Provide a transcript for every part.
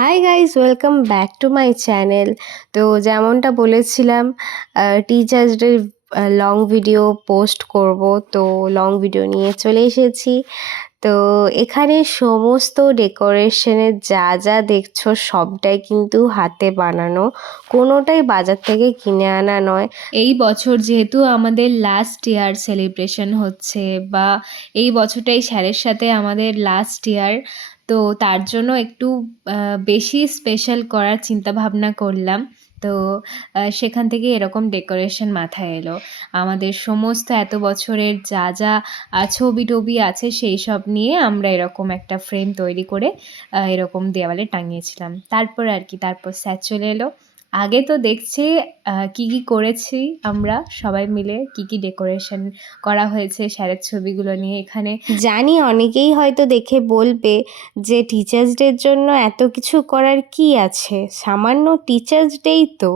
Hi guys, welcome back to my channel. তো যেমনটা বলেছিলাম teachers day long video post করব, তো লং ভিডিও নিয়ে চলে এসেছি। তো এখানে সমস্ত ডেকোরেশনের যা যা দেখছো সবটাই কিন্তু হাতে বানানো, কোনোটাই বাজার থেকে কিনে আনা নয়। এই বছর যেহেতু আমাদের লাস্ট ইয়ার সেলিব্রেশন হচ্ছে, বা এই বছরটাই স্যারের সাথে আমাদের লাস্ট ইয়ার, তো তার জন্য একটু বেশি স্পেশাল করার চিন্তা ভাবনা করলাম। তো সেখান থেকে এরকম ডেকোরেশন মাথায় এলো। আমাদের সমস্ত এত বছরের যা যা ছবি টবি আছে সেই সব নিয়ে আমরা এরকম একটা ফ্রেম তৈরি করে এরকম দেওয়ালে টাঙিয়েছিলাম। তারপর স্যার চলে এলো। আগে তো দেখছি কি কি করেছি আমরা সবাই মিলে, কি কি ডেকোরেশন করা হয়েছে স্যারের ছবিগুলো নিয়ে। এখানে জানি অনেকেই হয়তো দেখে বলবে যে টিচার্স ডের জন্য এত কিছু করার কি আছে, সামান্য টিচার্স ডেই তো।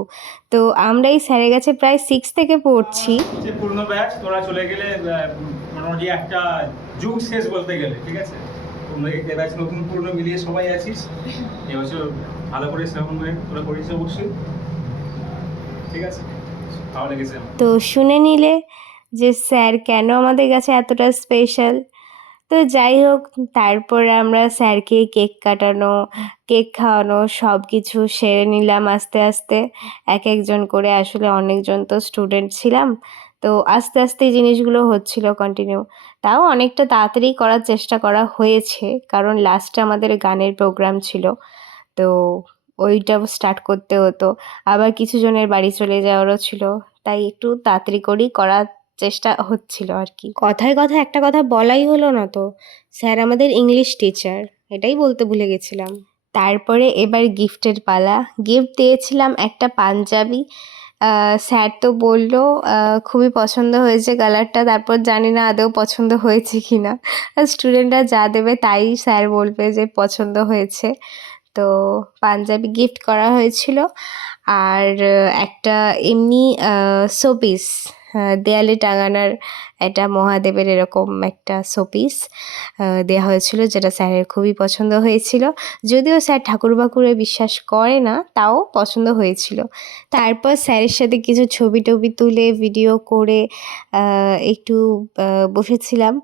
তো আমরা এই স্যারের কাছে প্রায় 6 থেকে পড়ছি। যে পুরনো ব্যাচ তোরা চলে গেলে মোটামুটি একটা যুগ শেষ বলতে গেলে, ঠিক আছে। তোমরা এই ব্যাচ নতুন পুরনো মিলিয়ে সবাই আছিস এবছর, ভালো করে সেরকম তোরা করিস অবশ্যই, ঠিক আছে। ভালো লেগেছে। তো শুনে নিলে যে স্যার কেন আমাদের কাছে এতটা স্পেশাল। তো যাই হোক, তারপর আমরা স্যারকে কেক কাটানো, কেক খাওয়ানো সব কিছু সেরে নিলাম আস্তে আস্তে এক একজন করে। আসলে অনেকজন তো স্টুডেন্ট ছিলাম, তো আস্তে আস্তে এই জিনিসগুলো হচ্ছিল কন্টিনিউ। তাও অনেকটা তাড়াতাড়ি করার চেষ্টা করা হয়েছে, কারণ লাস্টে আমাদের গানের প্রোগ্রাম ছিল, তো ওইটাও স্টার্ট করতে হতো। আবার কিছু জনের বাড়ি চলে যাওয়ারও ছিল, তাই একটু তাড়াতাড়ি করেই করার চেষ্টা হচ্ছিল আর কি। কথায় কথায় একটা কথা বলাই হলো না, তো স্যার আমাদের ইংলিশ টিচার, এটাই বলতে ভুলে গেছিলাম। তারপরে এবার গিফটের পালা। গিফট দিয়েছিলাম একটা পাঞ্জাবি। স্যার তো বললো খুবই পছন্দ হয়েছে কালারটা, তারপর জানি না আদৌ পছন্দ হয়েছে কি না। স্টুডেন্টরা যা দেবে তাই স্যার বলবে যে পছন্দ হয়েছে। তো পাঞ্জাবি গিফট করা হয়েছিল, আর একটা এমনি শোপিস, দেয়ালে টাঙানোর একটা মহাদেবের এরকম একটা শোপিস দেওয়া হয়েছিল, যেটা স্যারের খুবই পছন্দ হয়েছিল। যদিও স্যার ঠাকুর বাকুরে বিশ্বাস করে না, তাও পছন্দ হয়েছিল। তারপর স্যারের সাথে কিছু ছবি টবি তুলে ভিডিও করে একটু বসেছিলাম।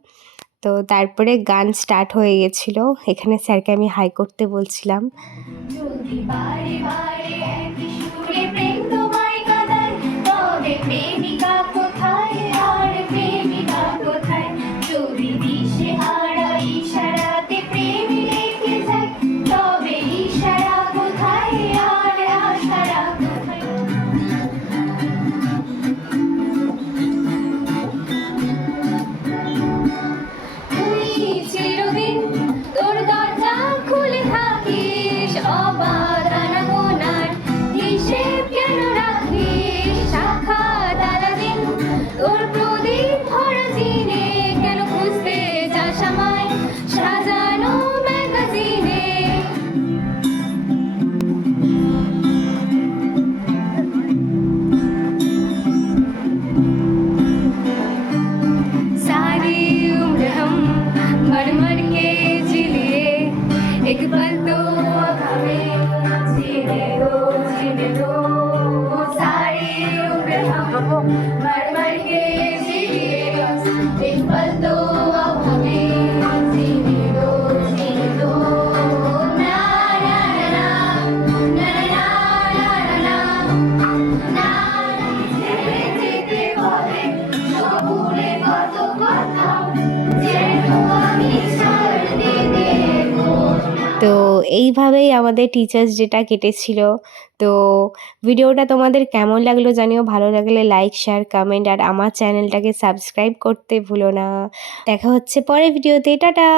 তো তারপরে গান স্টার্ট হয়ে গেছিল। এখানে স্যারকে আমি হাই করতে বলছিলাম। যদি বারে বারে একই সুরে প্রেম তোমায় কাঁদায়, তবে প্রেমিকা কোথায় আর প্রেমিকা কোথায়? যদি দিশেহারা ইশারাতে প্রেম রেখে যায়, তবে ইশারা কোথায় আর আশারা কোথায়? তুই চিরদিন তোর দরজা খুলে থাকিস, অবাধ আনাগোনার হিসেব কেন রাখিস? শাখা তালা দিন তোর প্রদীপ ভরা চিনে, কেন খুঁজতে যাস আমায় সাজানো ম্যাগাজিনে? सारी उम्र हम मर मर के जी लिए, एक पल तो हमें जीने दो। सारी उम्र हम मर मर के जी लिए, एक पल तो हमें जीने दो। ना ना ना ना ना ना ना ना ना, যেতে হবে সবুরে কত কথা, যেন আমি ছাড়তে দেব না। তো এইভাবেই আমাদের টিচার্স ডেটা কেটেছিল। তো ভিডিওটা তোমাদের কেমন লাগলো জানিও, ভালো লাগলে লাইক শেয়ার কমেন্ট আর আমার চ্যানেলটাকে সাবস্ক্রাইব করতে ভুলো না। দেখা হচ্ছে পরের ভিডিওতে, টাটা।